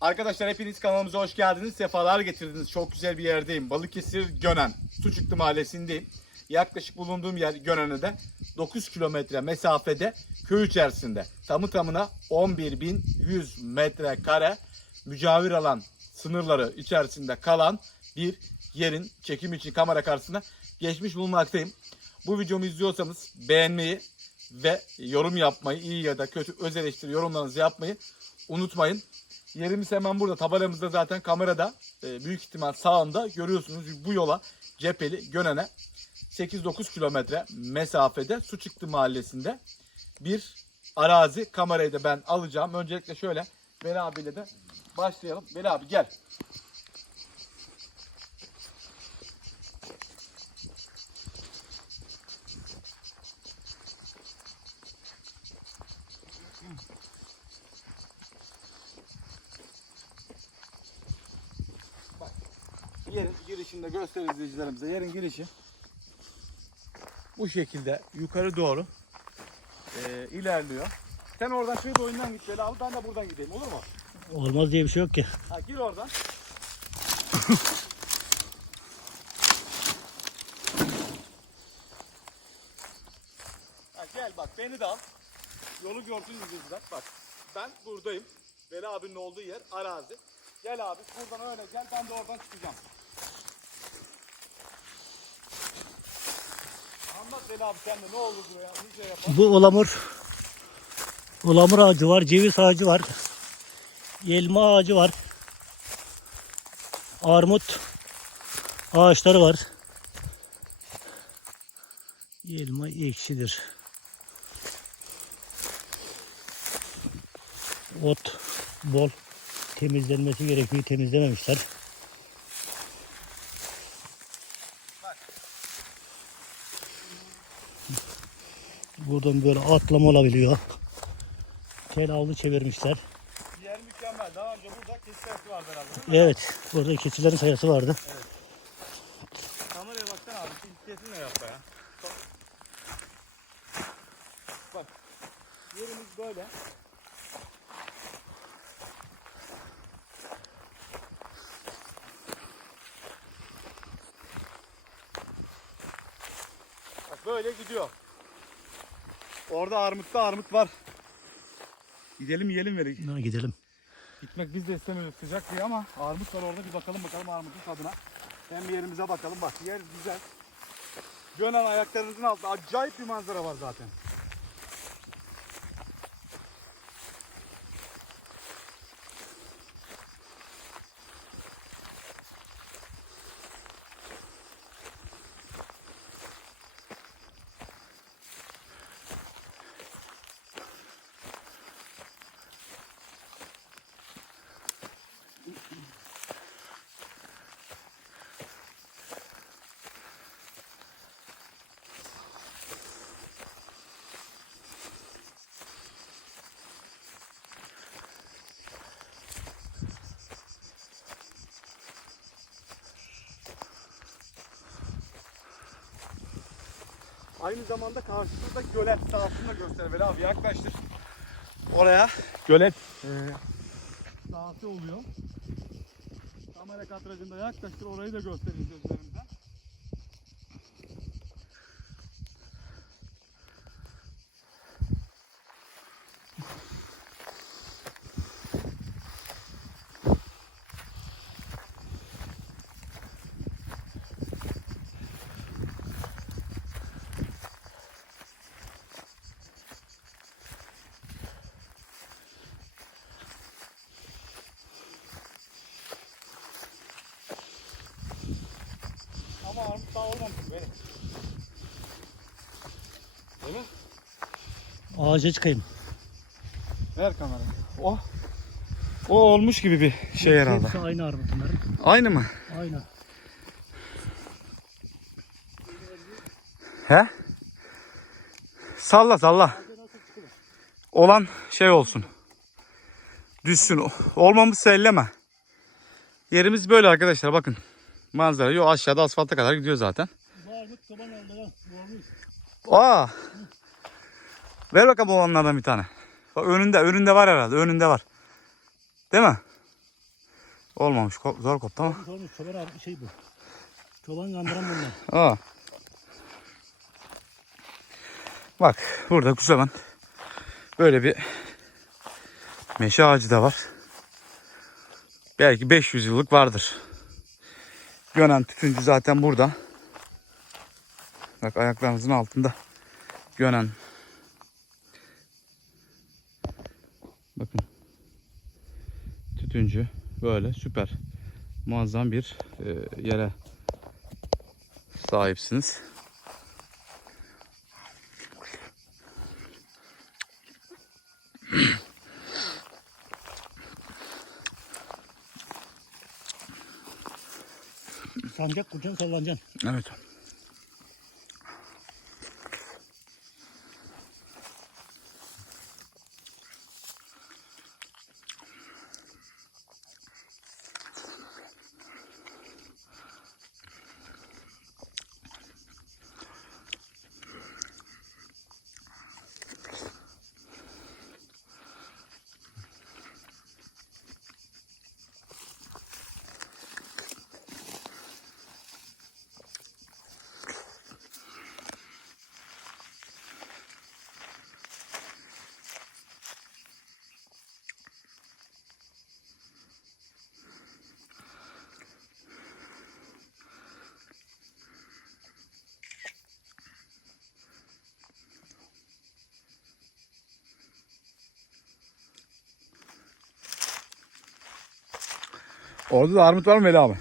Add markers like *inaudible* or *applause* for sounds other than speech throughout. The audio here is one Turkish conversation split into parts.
Arkadaşlar hepiniz kanalımıza hoş geldiniz. Sefalar getirdiniz. Çok güzel bir yerdeyim. Balıkesir Gönen. Suçuklu mahallesindeyim. Yaklaşık bulunduğum yer Gönen'e de 9 kilometre mesafede köy içerisinde. Tamı tamına 11.100 metrekare mücavir alan sınırları içerisinde kalan bir yerin çekim için kamera karşısına geçmiş bulunmaktayım. Bu videomu izliyorsanız beğenmeyi ve yorum yapmayı, iyi ya da kötü öz eleştiri yorumlarınızı yapmayı unutmayın. Yerimiz hemen burada. Tabelamızda zaten kamerada e, büyük ihtimal sağında görüyorsunuz. Bu yola cepheli Gönen'e 8-9 kilometre mesafede Su Çıktı mahallesinde bir arazi. Kamerayı da ben alacağım. Öncelikle şöyle Veli abiyle de başlayalım. Veli abi gel. Yerin girişinde göster izleyicilerimize. Yerin girişi bu şekilde yukarı doğru e, ilerliyor. Sen oradan şuraya oyundan git Veli abi. Ben de buradan gideyim olur mu? Olmaz diye bir şey yok ki. Ha, gir oradan. *laughs* ha, gel bak beni de al. Yolu gördün izleyiciler. Bak ben buradayım. Veli abinin olduğu yer arazi. Gel abi buradan öyle gel ben de oradan çıkacağım. Veli abi sen de ne olur buraya bir şey. Bu olamur. Olamur ağacı var, ceviz ağacı var. Elma ağacı var. Armut ağaçları var. Elma ekşidir. Ot bol temizlenmesi gerekiyor. Temizlememişler. Buradan böyle atlama olabiliyor. Tel avlu çevirmişler. Yer mükemmel. Daha önce burada kesilesi vardı herhalde. Evet, burada keçilerin sayısı vardı. Kameraya baksana abi. İlk ne yap ya. Bak. Yerimiz böyle. Bak böyle gidiyor. Orada armutta armut var. Gidelim yiyelim verin. Ha, gidelim. Gitmek biz de istemiyoruz sıcak diye ama armut var orada bir bakalım bakalım armutun tadına. Hem bir yerimize bakalım bak yer güzel. Gönen ayaklarınızın altında acayip bir manzara var zaten. Aynı zamanda karşısında gölet sahasını da göster Veli abi yaklaştır. Oraya gölet e, sahası oluyor. Kamera kadrajında yaklaştır orayı da göstereyim gözlerimizden. Armut daha olmamış benim. Değil mi? Ağaca çıkayım. Ver kamerayı. O. O olmuş gibi bir şey herhalde. Hepsi aynı armut bunların. Aynı mı? Aynı. He? Salla salla. Olan şey olsun. Düşsün. Olmamışsa elleme. Yerimiz böyle arkadaşlar bakın. Manzara. Yo aşağıda asfalta kadar gidiyor zaten. Bu armut çoban aldı lan. Bu olmuş. Aa. Ver bakalım olanlardan bir tane. Bak önünde, önünde var herhalde. Önünde var. Değil mi? Olmamış. ko- Zor koptu ama. Olmuş olmuş çoban abi şey bu. Çoban kandıran bunlar. *laughs* Aa. Bak burada Kuzaman böyle bir meşe ağacı da var. Belki 500 yıllık vardır. Gönen tütüncü zaten burada. Bak ayaklarımızın altında Gönen. Bakın. Tütüncü böyle süper. Muazzam bir e, yere sahipsiniz. Sancak kuracaksın sallanacaksın. Evet. Orada da armut var mı Veli abi?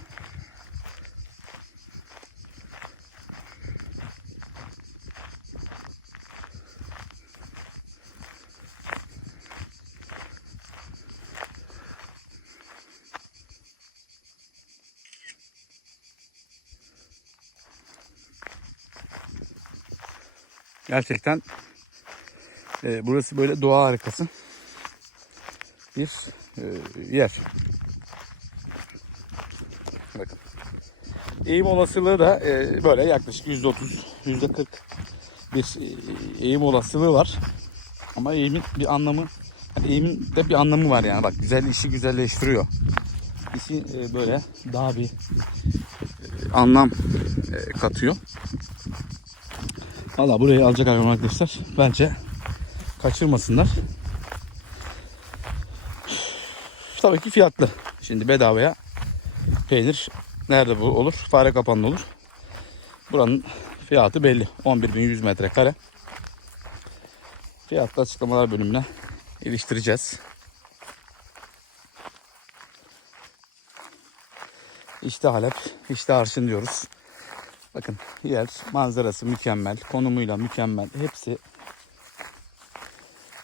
Gerçekten e, burası böyle doğa harikası bir e, yer. Bakın. Eğim olasılığı da e, böyle yaklaşık %30, %40 bir e, eğim olasılığı var. Ama eğimin bir anlamı, hani eğimin de bir anlamı var yani. Bak güzel işi güzelleştiriyor. İşi e, böyle daha bir e, anlam e, katıyor. Valla burayı alacak arkadaşlar bence kaçırmasınlar. Tabii ki fiyatlı. Şimdi bedavaya peynir nerede bu olur? Fare kapanlı olur. Buranın fiyatı belli. 11.100 metrekare. Fiyatlı açıklamalar bölümüne iliştireceğiz. İşte Halep, işte Arşın diyoruz. Bakın yer manzarası mükemmel, konumuyla mükemmel. Hepsi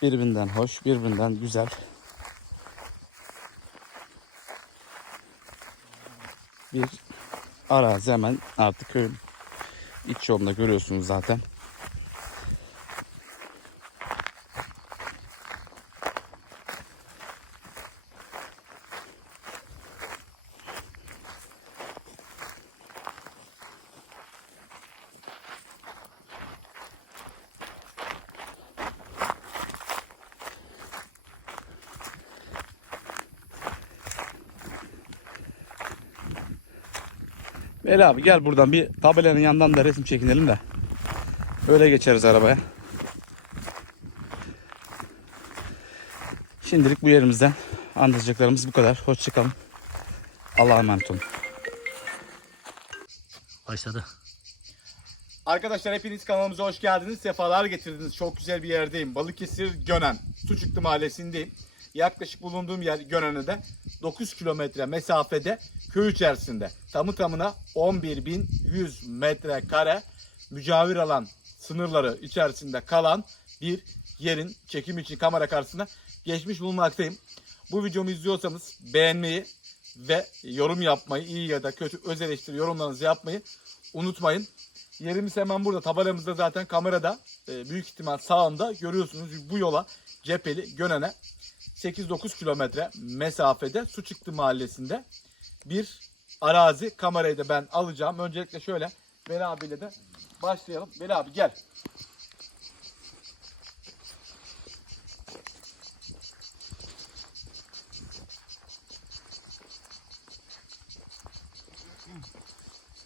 birbirinden hoş, birbirinden güzel. Bir arazi hemen artık köyün iç yolunda görüyorsunuz zaten. Veli abi gel buradan bir tabelanın yanından da resim çekinelim de. Öyle geçeriz arabaya. Şimdilik bu yerimizden anlatacaklarımız bu kadar. Hoşçakalın. Allah'a emanet olun. Başladı. Arkadaşlar hepiniz kanalımıza hoş geldiniz. Sefalar getirdiniz. Çok güzel bir yerdeyim. Balıkesir Gönen. Suçuklu mahallesindeyim. Yaklaşık bulunduğum yer Gönen'e de 9 kilometre mesafede köy içerisinde. Tamı tamına 11.100 metrekare mücavir alan sınırları içerisinde kalan bir yerin çekim için kamera karşısına geçmiş bulunmaktayım. Bu videomu izliyorsanız beğenmeyi ve yorum yapmayı, iyi ya da kötü öz eleştiri yorumlarınızı yapmayı unutmayın. Yerimiz hemen burada. Tabelamızda zaten kamerada e, büyük ihtimal sağında görüyorsunuz. Bu yola cepheli Gönen'e 8-9 kilometre mesafede Su Çıktı mahallesinde bir arazi. Kamerayı da ben alacağım. Öncelikle şöyle Veli abiyle de başlayalım. Veli abi gel.